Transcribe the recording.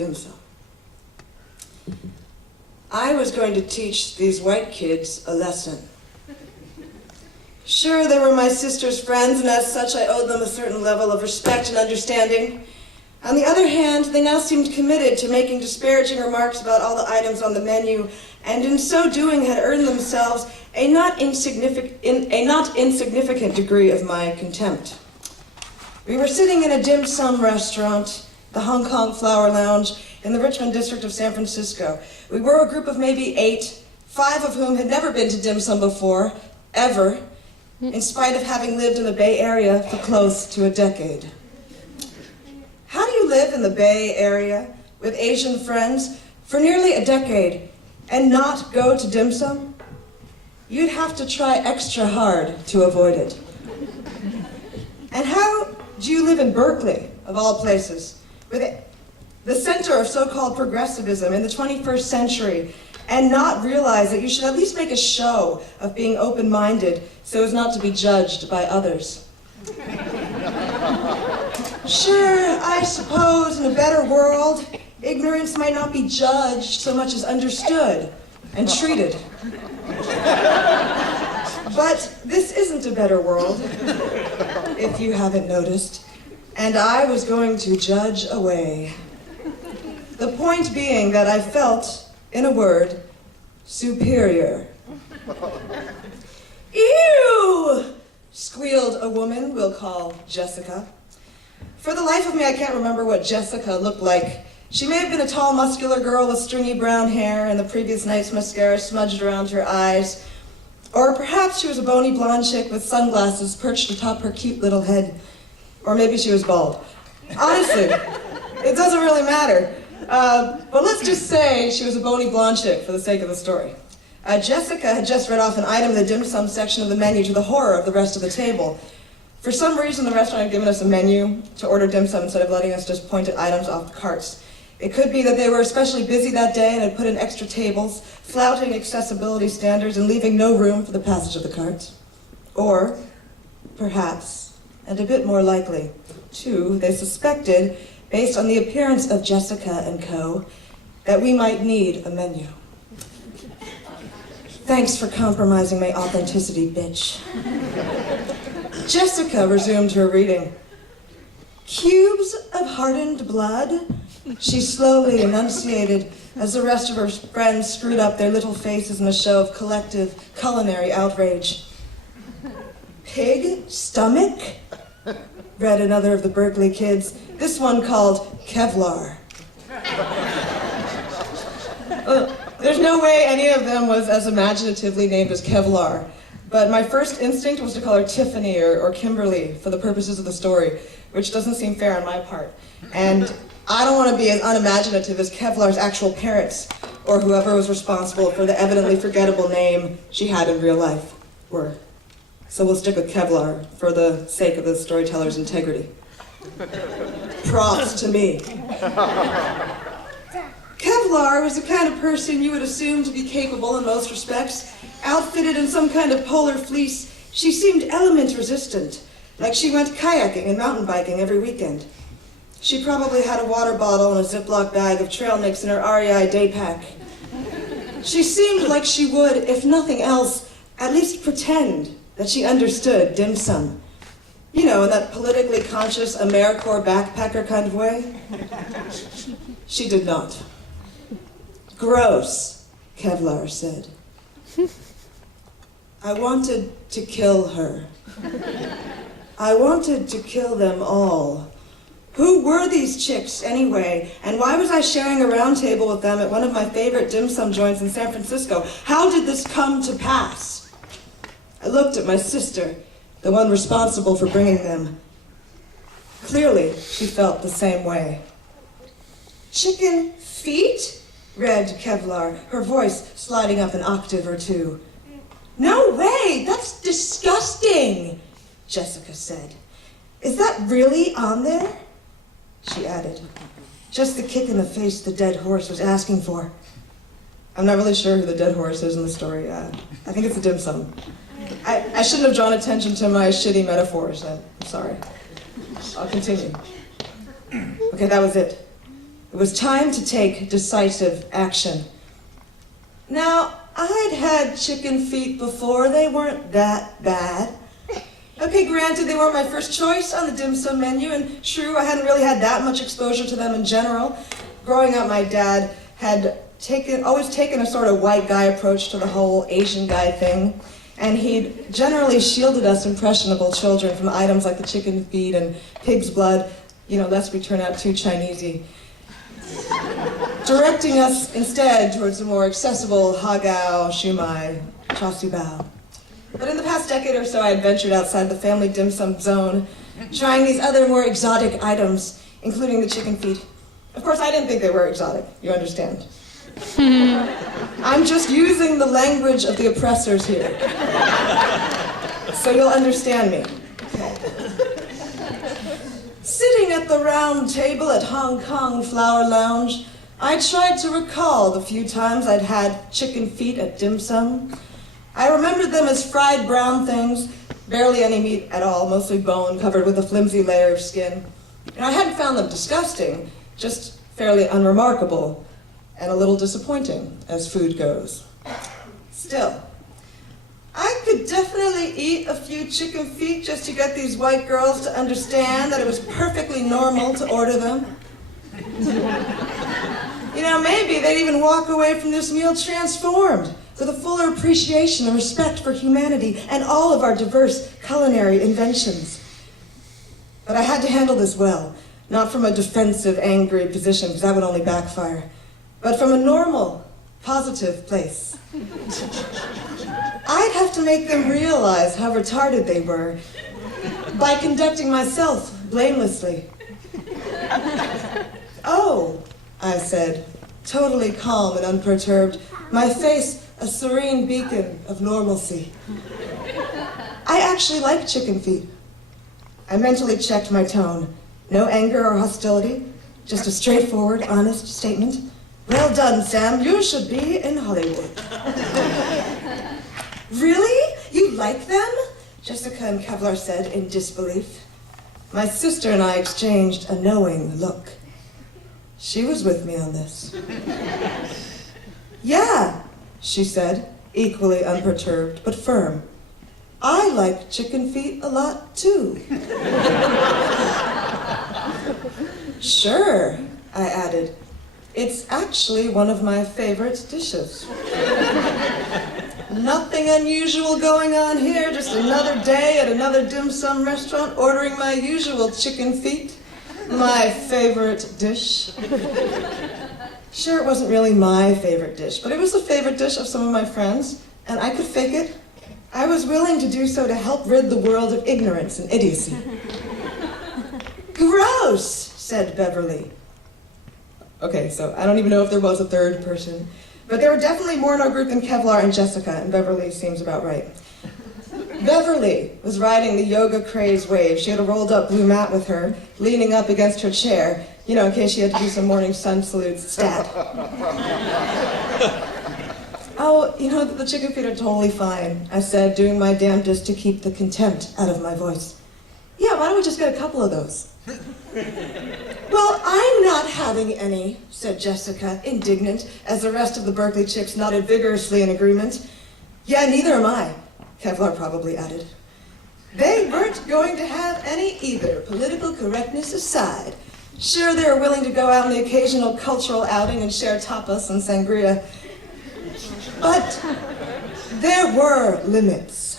dim sum. I was going to teach these white kids a lesson. Sure, they were my sister's friends, and as such I owed them a certain level of respect and understanding. On the other hand, they now seemed committed to making disparaging remarks about all the items on the menu, and in so doing had earned themselves a not insignificant degree of my contempt. We were sitting in a dim sum restaurant, the Hong Kong Flower Lounge, in the Richmond district of San Francisco. We were a group of maybe 8, 5 of whom had never been to dim sum before, ever, in spite of having lived in the Bay Area for close to a decade. How do you live in the Bay Area with Asian friends for nearly a decade and not go to dim sum? You'd have to try extra hard to avoid it. And how do you live in Berkeley, of all places, with the center of so-called progressivism in the 21st century, and not realize that you should at least make a show of being open-minded so as not to be judged by others? Sure, I suppose in a better world, ignorance might not be judged so much as understood and treated. But this isn't a better world, if you haven't noticed, and I was going to judge away. The point being that I felt, in a word, superior. Ew! Squealed a woman we'll call Jessica. For the life of me, I can't remember what Jessica looked like. She may have been a tall, muscular girl with stringy brown hair and the previous night's mascara smudged around her eyes. Or perhaps she was a bony blonde chick with sunglasses perched atop her cute little head. Or maybe she was bald. Honestly, it doesn't really matter. But let's just say she was a bony blonde chick for the sake of the story. Jessica had just read off an item in the dim sum section of the menu to the horror of the rest of the table. For some reason, the restaurant had given us a menu to order dim sum instead of letting us just point at items off the carts. It could be that they were especially busy that day and had put in extra tables, flouting accessibility standards and leaving no room for the passage of the carts. Or, perhaps, and a bit more likely, too, they suspected, based on the appearance of Jessica and co., that we might need a menu. Thanks for compromising my authenticity, bitch. Jessica resumed her reading. Cubes of hardened blood, she slowly enunciated as the rest of her friends screwed up their little faces in a show of collective culinary outrage. Pig stomach? Read another of the Berkeley kids, this one called Kevlar. There's no way any of them was as imaginatively named as Kevlar, but my first instinct was to call her Tiffany or Kimberly for the purposes of the story, which doesn't seem fair on my part. And I don't want to be as unimaginative as Kevlar's actual parents, or whoever was responsible for the evidently forgettable name she had in real life were. So we'll stick with Kevlar for the sake of the storyteller's integrity. Props to me. Kevlar was the kind of person you would assume to be capable in most respects. Outfitted in some kind of polar fleece, she seemed element resistant, like she went kayaking and mountain biking every weekend. She probably had a water bottle and a Ziploc bag of trail mix in her REI day pack. She seemed like she would, if nothing else, at least pretend that she understood dim sum. You know, in that politically conscious AmeriCorps backpacker kind of way. She did not. Gross, Kevlar said. I wanted to kill her. I wanted to kill them all. Who were these chicks, anyway? And why was I sharing a round table with them at one of my favorite dim sum joints in San Francisco? How did this come to pass? I looked at my sister, the one responsible for bringing them. Clearly, she felt the same way. Chicken feet? Read Kevlar, her voice sliding up an octave or two. No way! That's disgusting! Jessica said. Is that really on there? She added. Just the kick in the face the dead horse was asking for. I'm not really sure who the dead horse is in the story. I think it's a dim sum. I shouldn't have drawn attention to my shitty metaphors. I'm sorry. I'll continue. Okay, that was it. It was time to take decisive action. Now, I'd had chicken feet before. They weren't that bad. Okay, granted, they weren't my first choice on the dim sum menu, and true, I hadn't really had that much exposure to them in general. Growing up, my dad had always taken a sort of white guy approach to the whole Asian guy thing, and he'd generally shielded us impressionable children from items like the chicken feet and pig's blood, lest we turn out too Chinesey, directing us instead towards the more accessible hagao, shumai, char siu bao. But in the past decade or so, I had ventured outside the family dim sum zone, trying these other more exotic items, including the chicken feet. Of course, I didn't think they were exotic, you understand. I'm just using the language of the oppressors here, so you'll understand me. Okay. Sitting at the round table at Hong Kong Flower Lounge, I tried to recall the few times I'd had chicken feet at dim sum. I remembered them as fried brown things, barely any meat at all, mostly bone covered with a flimsy layer of skin. And I hadn't found them disgusting, just fairly unremarkable and a little disappointing as food goes. Still, I could definitely eat a few chicken feet just to get these white girls to understand that it was perfectly normal to order them. Maybe they'd even walk away from this meal transformed, with a fuller appreciation and respect for humanity and all of our diverse culinary inventions. But I had to handle this well, not from a defensive, angry position, because that would only backfire, but from a normal, positive place. I'd have to make them realize how retarded they were by conducting myself blamelessly. "Oh," I said, totally calm and unperturbed, my face a serene beacon of normalcy. "I actually like chicken feet." I mentally checked my tone. No anger or hostility, just a straightforward, honest statement. "Well done, Sam, you should be in Hollywood." "Really? You like them?" Jessica and Kevlar said in disbelief. My sister and I exchanged a knowing look. She was with me on this. "Yeah," she said, equally unperturbed, but firm. "I like chicken feet a lot, too." "Sure," I added. "It's actually one of my favorite dishes." Nothing unusual going on here, just another day at another dim sum restaurant ordering my usual chicken feet, my favorite dish. Sure, it wasn't really my favorite dish, but it was the favorite dish of some of my friends, and I could fake it. I was willing to do so to help rid the world of ignorance and idiocy. "Gross," said Beverly. Okay, so I don't even know if there was a third person, but there were definitely more in our group than Kevlar and Jessica, and Beverly seems about right. Beverly was riding the yoga craze wave. She had a rolled up blue mat with her, leaning up against her chair, in case she had to do some morning sun salutes, stat. "Oh, the chicken feet are totally fine," I said, doing my damnedest to keep the contempt out of my voice. "Yeah, why don't we just get a couple of those?" "Well, I'm not having any," said Jessica, indignant, as the rest of the Berkeley chicks nodded vigorously in agreement. "Yeah, neither am I," Kevlar probably added. They weren't going to have any either, political correctness aside. Sure, they were willing to go out on the occasional cultural outing and share tapas and sangria. But there were limits.